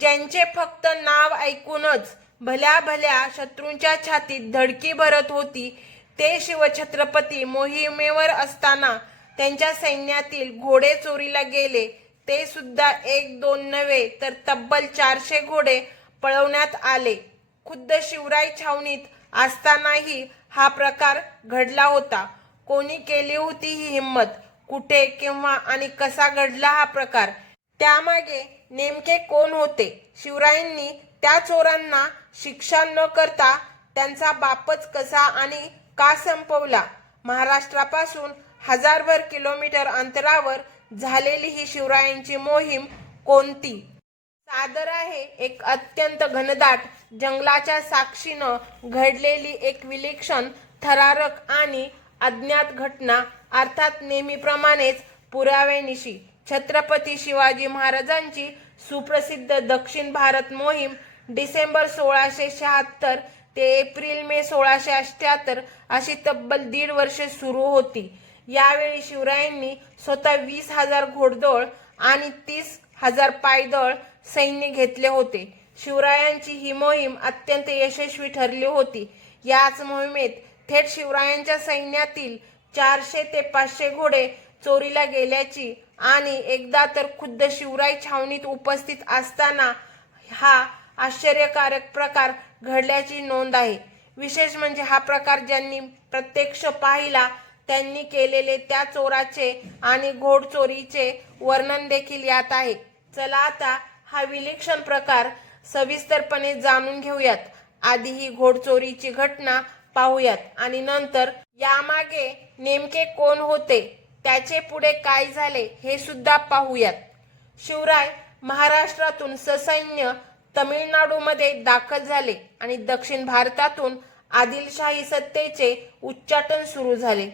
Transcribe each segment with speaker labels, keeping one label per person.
Speaker 1: ज्यांचे फक्त नाव ऐकूनच भल्या भल्या शत्रूंच्या छातीत धडकी भरत होती ते शिवछत्रपती मोहिमेवर असताना त्यांच्या सैन्यातील घोडे चोरीला गेले. ते सुद्धा एक दोन नव्हे तर तब्बल चारशे घोडे पळवण्यात आले. खुद्द शिवराय छावणीत असतानाही हा प्रकार घडला होता. कोणी केली होती ही हिंमत? कुठे केव्हा आणि कसा घडला हा प्रकार? त्यामागे नेमके कोण होते? शिवरायांनी त्या चोरांना शिक्षा न करता त्यांचा बापच कसा आणि का संपवला? महाराष्ट्रापासून हजारभर किलोमीटर अंतरावर झालेली ही शिवरायांची मोहीम कोणती? सादर आहे एक अत्यंत घनदाट जंगलाच्या साक्षीनं घडलेली एक विलक्षण थरारक आणि अज्ञात घटना अर्थात नेहमीप्रमाणेच पुराव्यानिशी. छत्रपती शिवाजी महाराजांची सुप्रसिद्ध दक्षिण भारत मोहीम डिसेंबर सोळाशे शहात्तर ते एप्रिल मे सोळाशे अठ्याहत्तर अशी तब्बल दीड वर्षे सुरू होती. यावेळी शिवरायांनी स्वतः वीस हजार घोडदळ आणि तीस हजार पायदळ सैन्य घेतले होते. शिवरायांची ही मोहीम अत्यंत यशस्वी ठरली होती. याच मोहिमेत थेट शिवरायांच्या सैन्यातील चारशे ते पाचशे घोडे चोरीला गेल्याची आणि एकदा तर खुद्द शिवराय छावणीत उपस्थित असताना हा आश्चर्यकारक प्रकार घडल्याची नोंद आहे. विशेष म्हणजे हा प्रकार ज्यांनी प्रत्यक्ष पाहिला त्यांनी केलेले त्या चोराचे आणि घोडचोरीचे वर्णन देखील यात आहे. चला आता हा विलक्षण प्रकार सविस्तरपणे जाणून घेऊयात. आधी ही घोडचोरीची घटना पाहूयात आणि नंतर यामागे नेमके कोण होते? त्याचे पुढे काय झाले हे सुद्धा पाहूयात. शिवराय महाराष्ट्रातून ससैन्य तमिळनाडूमध्ये दाखल झाले आणि दक्षिण भारतातून आदिलशाही सत्तेचे उच्चाटन सुरू झाले.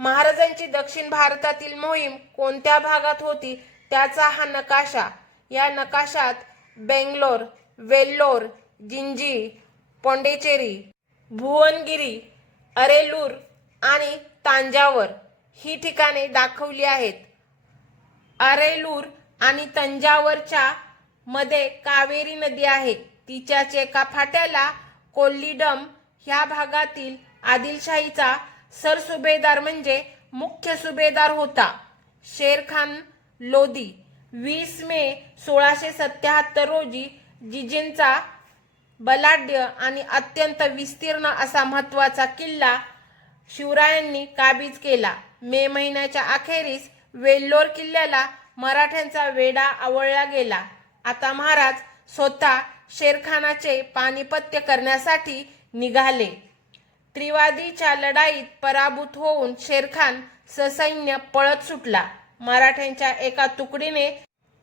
Speaker 1: महाराजांची दक्षिण भारतातील मोहीम कोणत्या भागात होती त्याचा हा नकाशा. या नकाशात बेंगलोर वेल्लोर जिंजी पोंडेचेरी भुवनगिरी अरेलूर आणि तांजावर ही ठिकाणे दाखवली आहेत. अरेलूर आणि तंजावरच्या मध्ये कावेरी नदी आहे. तिच्याच एका फाट्याला कोल्लीडम ह्या भागातील आदिलशाहीचा सरसुभेदार म्हणजे मुख्य सुभेदार होता. शेरखान लोधी वीस मे सोळाशे सत्याहत्तर रोजी जिजेंचा बलाढ्य आणि अत्यंत विस्तीर्ण असा महत्त्वाचा किल्ला शिवरायांनी काबीज केला. मे महिन्याच्या अखेरीस वेल्लोर किल्ल्याला मराठ्यांचा वेढा आवळला गेला. आता महाराज स्वतः शेरखानाचे पानिपत्य करण्यासाठी निघाले. त्रिवादीच्या लढाईत पराभूत होऊन शेरखान ससैन्य पळत सुटला. मराठ्यांच्या एका तुकडीने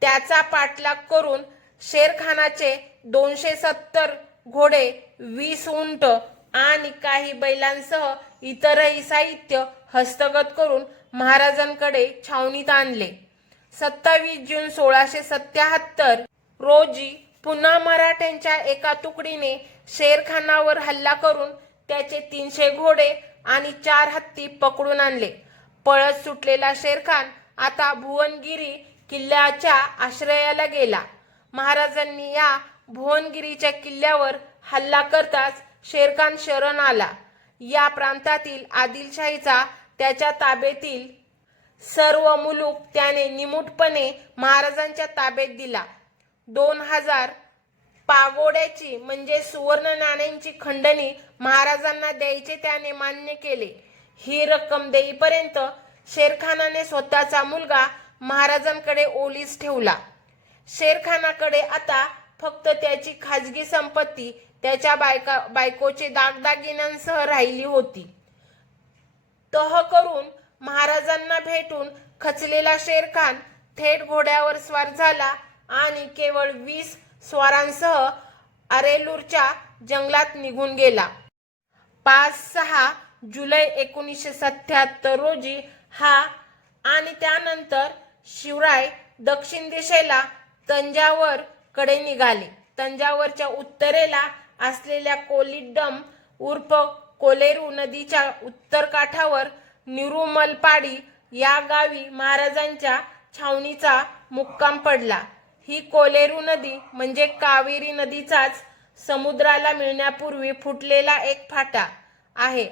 Speaker 1: त्याचा पाठलाग करून शेरखानाचे दोनशे सत्तर घोडे वीस उंट आणि काही बैलांसह इतरही साहित्य हस्तगत करून महाराजांकडे छावणीत आणले. सत्तावीस जून सोळाशे सत्याहत्तर रोजी पुन्हा मराठ्यांच्या एका तुकडीने शेरखानावर हल्ला करून त्याचे तीनशे घोडे आणि चार हत्ती पकडून आणले. पळत सुटलेला शेरखान आता भुवनगिरी किल्ल्याच्या आश्रयाला गेला. महाराजांनी या भुवनगिरीच्या किल्ल्यावर हल्ला करताच शेरखान शरण आला. या प्रांतातील आदिलशाहीचा त्याच्या ताब्यातील सर्व मुलूक त्याने निमूटपणे महाराजांच्या ताब्यात दिला. दोन हजार पागोड्याची म्हणजे सुवर्ण नाण्यांची खंडणी महाराजांना द्यायचे त्याने मान्य केले. ही रक्कम देईपर्यंत शेरखानाने स्वतःचा मुलगा महाराजांकडे ओलीस ठेवला. शेरखानाकडे आता फक्त त्याची खाजगी संपत्ती त्याच्या बायका बायकोचे दागदागिन्यांसह राहिली होती. तह करून महाराजांना भेटून खचलेला शेरखान थेट घोड्यावर स्वार झाला आणि केवळ वीस स्वारांसह अरेलूरच्या जंगलात निघून गेला. पाच सहा जुलै एकोणीसशे सत्याहत्तर रोजी हा आणि त्यानंतर शिवराय दक्षिण दिशेला तंजावर कडे निघाले. तंजावरच्या उत्तरेला असलेल्या कोलिडम उर्फ कोलेरू नदीच्या उत्तर काठावर निरुमलपाडी या गावी महाराजांच्या छावणीचा मुक्काम पडला. ही कोलेरू नदी म्हणजे कावेरी नदीचाच समुद्राला मिळण्यापूर्वी फुटलेला एक फाटा आहे.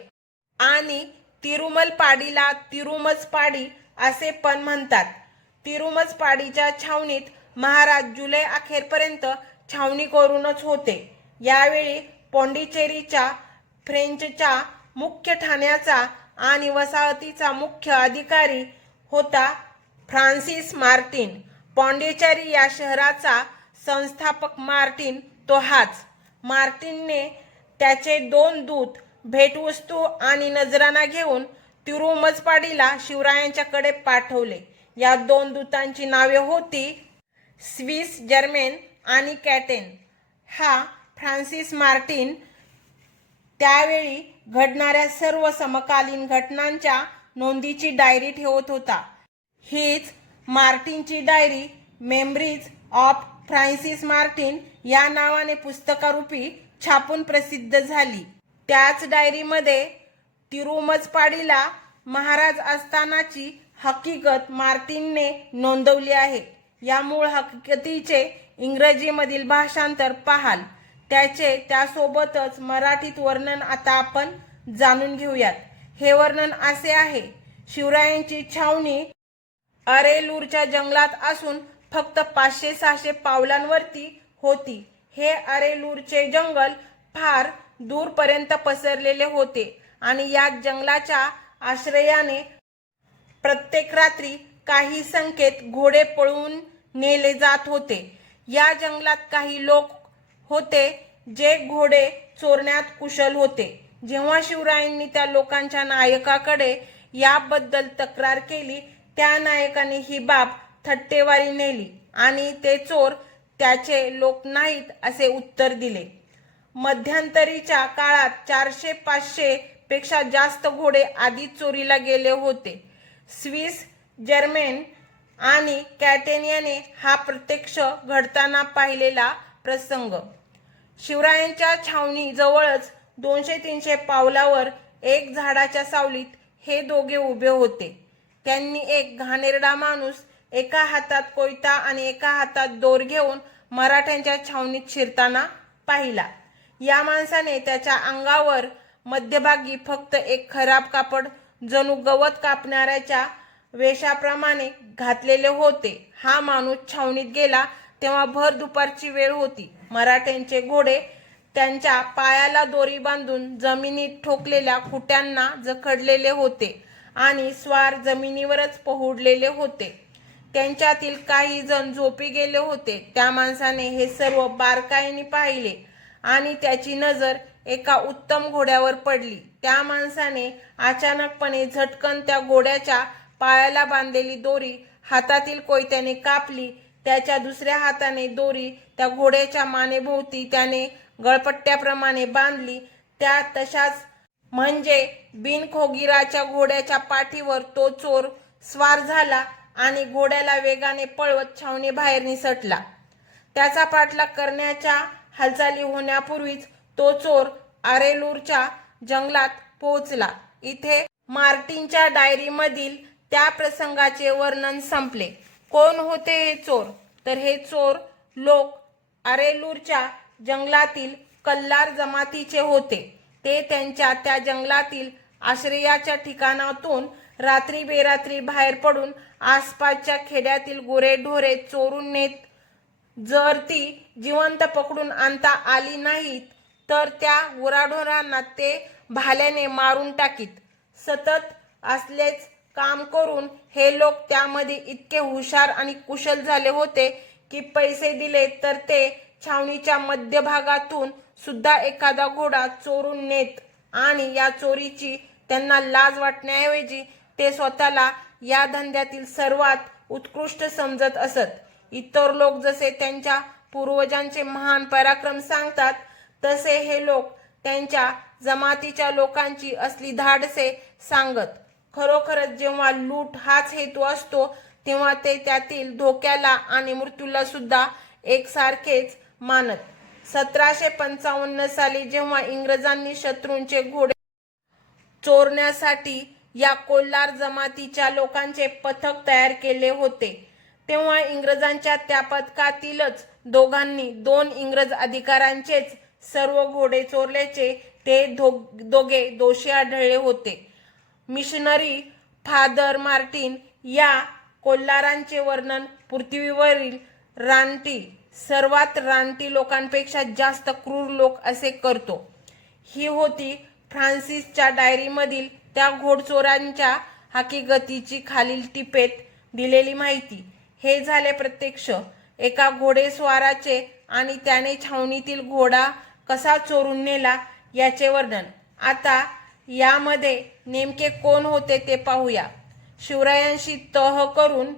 Speaker 1: आणि तिरुमलपाडीला तिरुमजपाडी असे पण म्हणतात. तिरुमजपाडीच्या छावणीत महाराज जुलै अखेरपर्यंत छावणी करूनच होते. यावेळी पॉंडिचेरीच्या फ्रेंचच्या मुख्य ठाण्याचा आणि वसाहतीचा मुख्य अधिकारी होता फ्रान्सिस मार्टिन. पॉंडिचेरी या शहराचा संस्थापक मार्टिन तो हाच. मार्टिनने त्याचे दोन दूत भेटवस्तू आणि नजराणा घेऊन तिरुमजपाडीला शिवरायांच्याकडे पाठवले. या दोन दूतांची नावे होती स्विस जर्मेन आणि कॅटेन. हा फ्रान्सिस मार्टिन त्यावेळी घडणाऱ्या सर्व समकालीन घटनांच्या नोंदीची डायरी ठेवत होता. हीच मार्टिनची diary memories of Francis Martin या नावाने पुस्तकारूपी छापून प्रसिद्ध झाली. त्याच डायरीमध्ये तिरुमजपाडीला महाराज असतानाची हकीकत मार्टिनने नोंदवली आहे. या मूळ हकीकतीचे इंग्रजीमधील भाषांतर पाहाल. त्याचे त्यासोबतच मराठीत वर्णन आता आपण जाणून घेऊयात. हे वर्णन असे आहे. शिवरायांची छावणी अरेलूरच्या जंगलात असून फक्त पाचशे सहाशे पावलांवरती होती. हे अरेलूरचे जंगल फार दूरपर्यंत पसरलेले होते आणि या जंगलाच्या आश्रयाने प्रत्येक रात्री काही संख्येत घोडे पळवून नेले जात होते. या जंगलात काही लोक होते जे घोडे चोरण्यात कुशल होते. जेव्हा शिवरायांनी त्या लोकांच्या नायकाकडे याबद्दल तक्रार केली त्या नायकाने ही बाब थट्टेवारी नेली आणि ते चोर त्याचे लोक नाहीत असे उत्तर दिले. मध्यंतरीच्या काळात चारशे पाचशे पेक्षा जास्त घोडे आधीच चोरीला गेले होते. स्विस जर्मेन आणि कॅटेनियाने हा प्रत्यक्ष घडताना पाहिलेला प्रसंग. शिवरायांच्या छावणी जवळच दोनशे तीनशे पावलावर एक झाडाच्या सावलीत हे दोघे उभे होते. त्यांनी एक घाणेरडा माणूस एका हातात कोयता आणि एका हातात दोर घेऊन मराठ्यांच्या छावणीत शिरताना पाहिला. या माणसाने त्याच्या अंगावर मध्यभागी फक्त एक खराब कापड जणू गवत कापणाऱ्याच्या वेशाप्रमाणे घातलेले होते. हा माणूस छावणीत गेला तेव्हा भर दुपारची वेळ होती. मराठ्यांचे घोडे त्यांच्या पायाला दोरी बांधून जमिनीत ठोकलेल्या खुट्यांना जखडलेले होते आणि स्वार जमिनीवरच पहुडलेले होते. त्यांच्यातील काही जण झोपी गेले होते. त्या माणसाने हे सर्व बारकाईने पाहिले आणि त्याची नजर एका उत्तम घोड्यावर पडली. त्या माणसाने अचानकपणे झटकन त्या घोड्याच्या पायाला बांधलेली दोरी हातातील कोयत्याने कापली त्याच्या दुसऱ्या हाताने दोरी त्या घोड्याच्या मानेभोवती त्याने गळपट्ट्याप्रमाणे बांधली. त्या तशाच म्हणजे बिनखोगीराच्या घोड्याच्या पाठीवर तो चोर स्वार झाला आणि घोड्याला वेगाने पळवत छावणी बाहेर निसटला. त्याचा पाठलाग करण्याच्या हालचाली होण्यापूर्वीच तो चोर आरेलूरच्या जंगलात पोहोचला. इथे मार्टिनच्या डायरीमधील त्या प्रसंगाचे वर्णन संपले. कोण होते हे चोर? तर हे चोर लोक आरेलूरच्या जंगलातील कल्लार जमातीचे होते. ते त्यांच्या त्या जंगलातील आश्रयाच्या ठिकाणातून रात्री बेरात्री बाहेर पडून आसपासच्या खेड्यातील गुरेढोरे चोरून नेत जर ती जिवंत पकडून आणता आली नाहीत तर त्या गुराढोरांना ते भाल्याने मारून टाकीत. सतत असलेच काम करून हे लोक त्यामध्ये इतके हुशार आणि कुशल झाले होते की पैसे दिले तर ते छावणीच्या मध्यभागातून सुद्धा एखादा घोडा चोरून नेत. आणि या चोरीची त्यांना लाज वाटण्याऐवजी ते स्वतःला या धंद्यातील सर्वात उत्कृष्ट समजत असत. इतर लोक जसे त्यांच्या पूर्वजांचे महान पराक्रम सांगतात तसे हे लोक त्यांच्या जमातीच्या लोकांची असली धाडसे सांगत. खरोखरच जेव्हा लूट हाच हेतू असतो तेव्हा ते त्यातील धोक्याला आणि मृत्यूला सुद्धा एकसारखेच मानत. सतराशे पंचावन्न साली जेव्हा इंग्रजांनी शत्रूंचे घोडे चोरण्यासाठी या कोल्हार जमातीच्या लोकांचे पथक तयार केले होते तेव्हा इंग्रजांच्या त्या पथकातीलच दोघांनी दोन इंग्रज अधिकाऱ्यांचेच सर्व घोडे चोरल्याचे ते दोघे दोषी आढळले होते. मिशनरी फादर मार्टिन या कोल्हारांचे वर्णन पृथ्वीवरील रानटी सर्वात रानटी लोकांपेक्षा जास्त क्रूर लोक असे करतो. ही होती फ्रान्सिसच्या डायरीमधील त्या घोडचोरांच्या हकीकतीची खालील टिपेत दिलेली माहिती. हे झाले प्रत्यक्ष. एका घोडेस्वाराचे आणि त्याने छावणीतील घोडा कसा चोरून नेला याचे वर्णन. आता यामध्ये नेमके कोण होते ते पाहूया. शिवरायांशी तह करून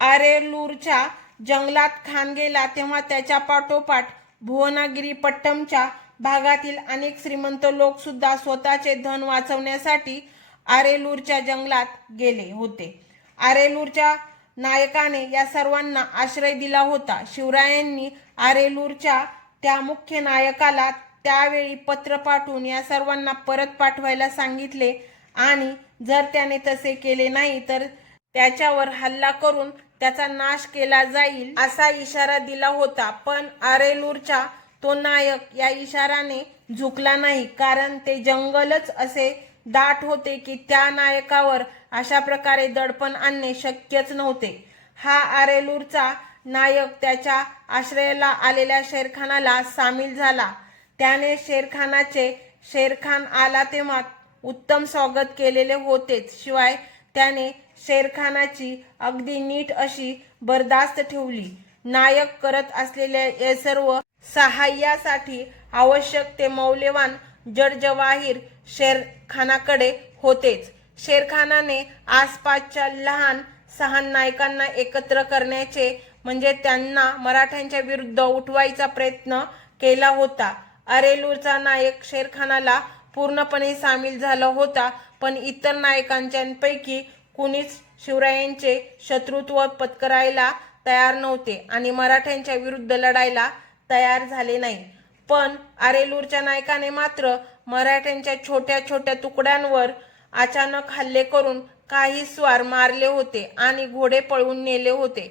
Speaker 1: आरेलूरच्या जंगलात खान गेला तेव्हा त्याच्या पाठोपाठ भुवनागिरी पट्टमच्या भागातील अनेक श्रीमंत लोक सुद्धा स्वतःचे धन वाचवण्यासाठी आरेलूरच्या जंगलात गेले होते. आरेलूरच्या नायकाने या सर्वांना आश्रय दिला होता. शिवरायांनी आरेलूरच्या त्या मुख्य नायकाला त्यावेळी पत्र पाठवून या सर्वांना परत पाठवायला सांगितले. आणि जर त्याने तसे केले नाही तर त्याच्यावर हल्ला करून त्याचा नाश केला जाईल असा इशारा दिला होता. पण आरेलूरच्या तो नायक या इशाराने झुकला नाही कारण ते जंगलच असे दाट होते की त्या नायकावर अशा प्रकारे दडपण आणणे शक्यच नव्हते. हा आरेलूरचा नायक त्याच्या आश्रयाला आलेल्या शेरखानाला सामील झाला. त्याने शेरखानाचे शेरखान आला तेव्हा उत्तम स्वागत केलेले होतेच. शिवाय त्याने शेरखानाची अगदी नीट अशी बरदास्त ठेवली. नायक करत असलेल्या या सर्व सहाय्यासाठी आवश्यक ते मौल्यवान जडजवाहीर शेरखानाकडे होतेच. शेरखानाने आसपासच्या लहान सहान नायकांना एकत्र करण्याचे म्हणजे त्यांना मराठ्यांच्या विरुद्ध उठवायचा प्रयत्न केला होता. अरेलूरचा नायक शेरखानाला पूर्णपणे सामील झाला होता पण इतर नायकांच्यापैकी कुणीच शिवरायांचे शत्रुत्व पत्करायला तयार नव्हते आणि मराठ्यांच्या विरुद्ध लढायला तयार झाले नाही. पण आरेलूरच्या नायकाने मात्र मराठ्यांच्या छोट्या छोट्या तुकड्यांवर अचानक हल्ले करून काही स्वार मारले होते आणि घोडे पळवून नेले होते.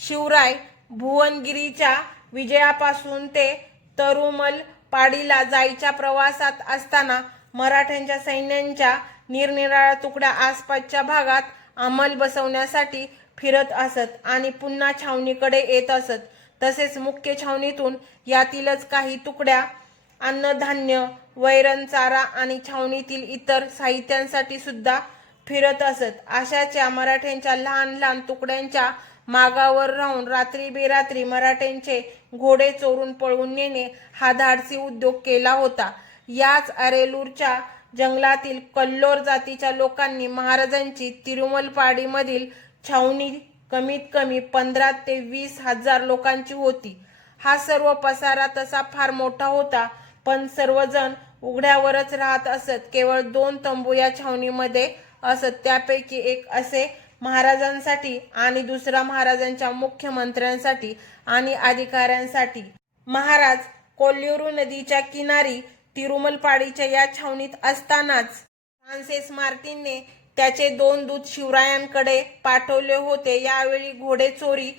Speaker 1: शिवराय भुवनगिरीच्या विजयापासून ते तरुमल पाडीला जायच्या प्रवासात असताना मराठ्यांच्या सैन्यांच्या निरनिराळ्या तुकड्या आसपासच्या भागात अंमल बसवण्यासाठी फिरत असत आणि पुन्हा छावणीकडे येत असत. तसेच मुख्य छावणीतून यातीलच काही तुकड्या अन्नधान्य वैरण चारा आणि छावणीतील इतर साहित्यांसाठी सुद्धा फिरत असत. अशाच्या मराठ्यांच्या लहान लहान तुकड्यांच्या मागावर राहून रात्री बेरात्री मराठ्यांचे घोडे चोरून पळवून नेणे हा धाडसी उद्योग केला होता. याच अरेलूरच्या जंगलातील कल्लोर जातीच्या लोकांनी महाराजांची तिरुमलपाडीमधील छावणी कमीत कमी पंधरा ते वीस हजार लोकांची होती. हा सर्व पसारा तसा फार मोठा होता पण सर्वजण उघड्यावरच राहत असत. केवळ दोन तंबू या छावणीमध्ये असत. त्यापैकी एक असे महाराजांसाठी आणि दुसरा महाराजांच्या मुख्यमंत्र्यांसाठी आणि अधिकाऱ्यांसाठी. महाराज कोल्यूरू नदीच्या किनारी तिरुमलपाडीच्या या छावणीत असतानाच फ्रान्सिस मार्टिनने त्याचे दोन दूत शिवरायांकडे पाठवले होते. यावेळी घोडेचोरी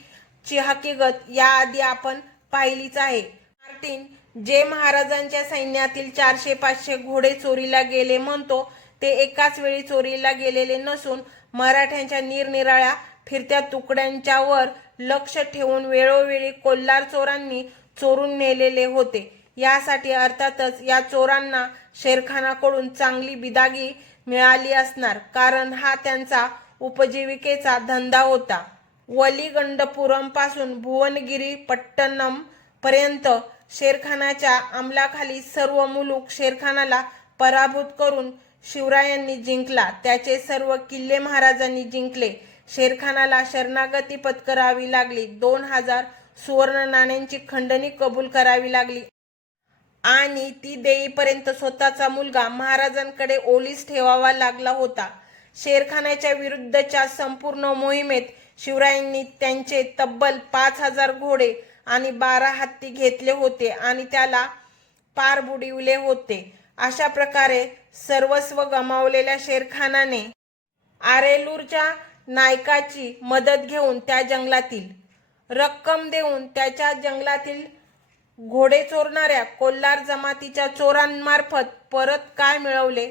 Speaker 1: ची हकीकत याआधी आपण पाहिलीच आहे. मार्टिन जे महाराजांच्या सैन्यातील चारशे पाचशे घोडे चोरीला गेले म्हणतो ते एकाच वेळी चोरीला गेलेले नसून मराठ्यांच्या निरनिराळ्या फिरत्या तुकड्यांच्यावर लक्ष ठेवून वेळोवेळी कोल्हार चोरांनी चोरून नेलेले होते. यासाठी अर्थातच या चोरांना शेरखानाकडून चांगली बिदागी मिळाली असणार कारण हा त्यांचा उपजीविकेचा धंदा होता. वलीगंडपुरमपासून भुवनगिरी पट्टणम पर्यंत शेरखानाच्या अंमलाखाली सर्व मुलूक शेरखानाला पराभूत करून शिवरायांनी जिंकला. त्याचे सर्व किल्ले महाराजांनी जिंकले. शेरखानाला शरणागती पत्करावी लागली. दोन हजार सुवर्ण नाण्यांची खंडणी कबूल करावी लागली. आणि ती देईपर्यंत स्वतःचा मुलगा महाराजांकडे ओलीस ठेवावा लागला होता. शेरखानाच्या विरुद्धच्या संपूर्ण मोहिमेत शिवरायांनी त्यांचे तब्बल पाच हजार घोडे आणि बारा हत्ती घेतले होते आणि त्याला पार बुडिवले होते. अशा प्रकारे सर्वस्व गमावलेल्या शेरखानाने आरेलूरच्या नायकाची मदत घेऊन त्या जंगलातील रक्कम देऊन त्याच्या जंगलातील घोडे चोरणाऱ्या कोल्हार जमातीच्या चोरांमार्फत परत काय मिळवले?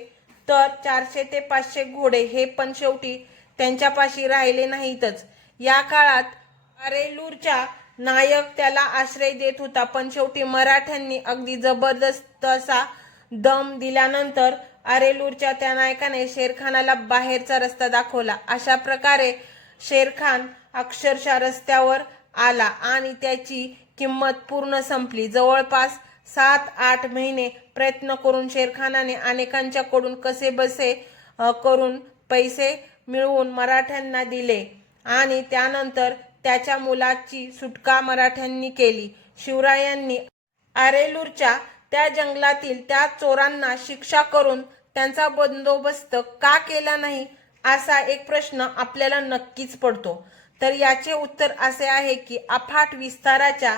Speaker 1: तर चारशे ते पाचशे घोडे हे पण शेवटी त्यांच्यापाशी राहिले नाहीतच. या काळात अरेलूरच्या नायक त्याला आश्रय देत होता पण शेवटी मराठ्यांनी अगदी जबरदस्त असा दम दिल्यानंतर अरेलूरच्या त्या नायकाने शेरखानाला बाहेरचा रस्ता दाखवला. अशा प्रकारे शेरखान अक्षरशः रस्त्यावर आला आणि त्याची किंमत पूर्ण संपली. जवळपास सात आठ महिने प्रयत्न करून शेरखानाने अनेकांच्याकडून कसे बसे करून पैसे मिळवून मराठ्यांना दिले आणि त्यानंतर त्याच्या मुलाची सुटका मराठ्यांनी केली. शिवरायांनी आरेलूरच्या त्या जंगलातील त्या चोरांना शिक्षा करून त्यांचा बंदोबस्त का केला नाही असा एक प्रश्न आपल्याला नक्कीच पडतो. तर याचे उत्तर असे आहे की अफाट विस्ताराच्या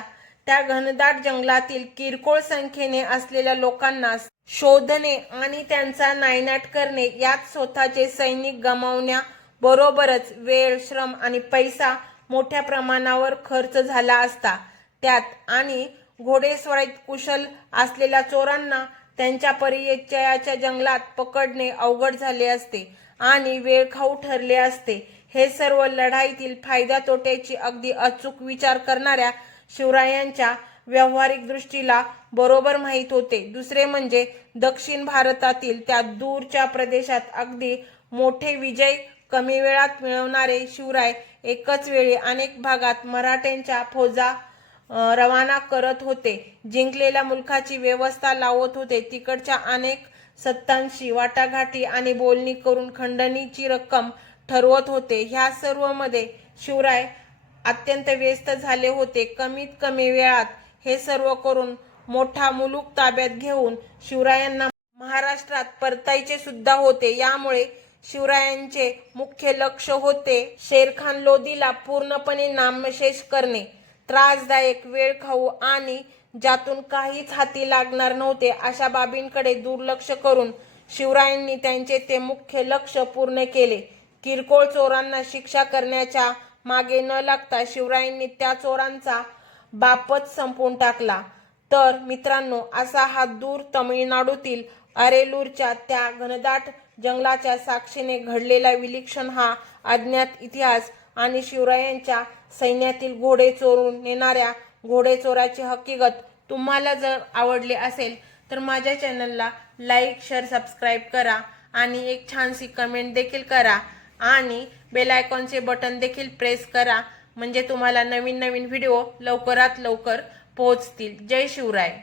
Speaker 1: त्या घनदाट जंगलातील किरकोळ संख्येने असलेल्या लोकांना शोधणे आणि त्यांचा नायनाट करणे यात स्वतःचे सैनिक गमावण्याबरोबरच वेळ श्रम आणि पैसा मोठ्या प्रमाणावर खर्च झाला असता. त्यात आणि घोडेस्वारीत कुशल असलेल्या चोरांना त्यांच्या परिचयाच्या जंगलात पकडणे अवघड झाले असते आणि वेळखाऊ ठरले असते. हे सर्व लढाईतील फायद्या तोट्याची अगदी अचूक विचार करणाऱ्या शिवरायांच्या व्यावहारिक दृष्टीला बरोबर माहीत होते. दुसरे म्हणजे दक्षिण भारतातील त्या दूरच्या प्रदेशात अगदी मोठे विजय कमी वेळात मिळवणारे शिवराय एकच वेळी अनेक भागात मराठ्यांच्या फौजा रवाना करत होते. जिंकलेल्या मुलखाची व्यवस्था लावत होते. तिकडच्या अनेक सत्तांशी वाटाघाटी आणि बोलणी करून खंडणीची रक्कम ठरवत होते. ह्या सर्वमध्ये शिवराय अत्यंत व्यस्त झाले होते. कमीत कमी वेळात हे सर्व करून मोठा मुलूक ताब्यात घेऊन शिवरायांना महाराष्ट्रात परतायचे सुद्धा होते. यामुळे शिवरायांचे मुख्य लक्ष होते. शेरखान लोधीला पूर्णपणे नामशेष करणे. त्रासदायक वेळ खाऊ आणि ज्यातून काहीच हाती लागणार नव्हते अशा बाबींकडे दुर्लक्ष करून शिवरायांनी त्यांचे ते मुख्य लक्ष पूर्ण केले. किरकोळ चोरांना शिक्षा करण्याच्या मागे न लागता शिवरायांनी त्या चोरांचा बापच संपवून टाकला. तर मित्रांनो असा हा दूर तमिळनाडूतील अरेलूरच्या त्या घनदाट जंगलाच्या साक्षीने घडलेला विलक्षण हा अज्ञात इतिहास आणि शिवरायांच्या सैन्यातील घोडे चोरून नेणाऱ्या घोडेचोराची हकीकत तुम्हाला जर आवडले असेल तर माझ्या चॅनलला लाईक शेअर सबस्क्राईब करा आणि एक छानशी कमेंट देखील करा आणि बेल आयकॉनचे बटन देखील प्रेस करा म्हणजे तुम्हाला नवीन नवीन व्हिडिओ लवकरात लवकर पोहोचतील. जय शिवराय.